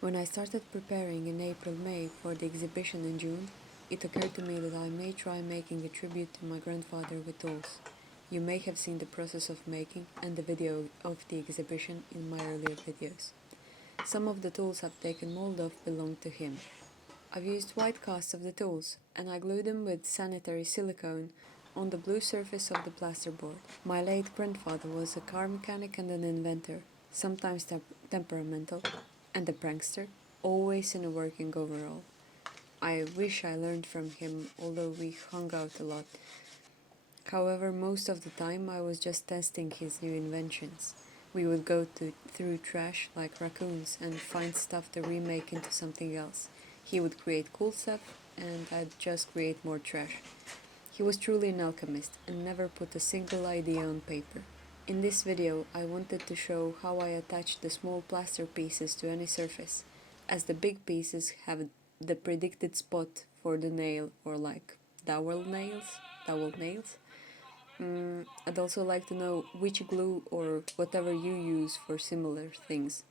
When I started preparing in April-May for the exhibition in June, it occurred to me that I may try making a tribute to my grandfather with tools. You may have seen the process of making and the video of the exhibition in my earlier videos. Some of the tools I've taken mold of belong to him. I've used white casts of the tools, and I glued them with sanitary silicone on the blue surface of the plasterboard. My late grandfather was a car mechanic and an inventor, sometimes temperamental, and a prankster, always in a working overall. I wish I learned from him, although we hung out a lot. However, most of the time I was just testing his new inventions. We would go through trash like raccoons and find stuff to remake into something else. He would create cool stuff, and I'd just create more trash. He was truly an alchemist and never put a single idea on paper. In this video, I wanted to show how I attach the small plaster pieces to any surface, as the big pieces have the predicted spot for the nail, or like dowel nails. I'd also like to know which glue or whatever you use for similar things.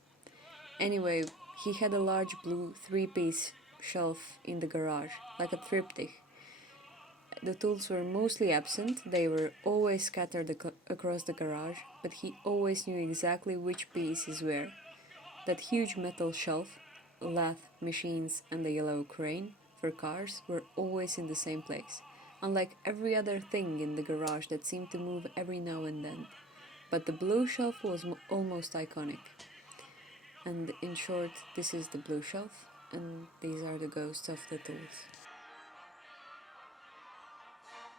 Anyway, he had a large blue 3-piece shelf in the garage, like a triptych. The tools were mostly absent, they were always scattered across the garage, but he always knew exactly which piece is where. That huge metal shelf, lathe machines, and the yellow crane for cars were always in the same place, unlike every other thing in the garage that seemed to move every now and then. But the blue shelf was almost iconic. And in short, this is the blue shelf, and these are the ghosts of the tools.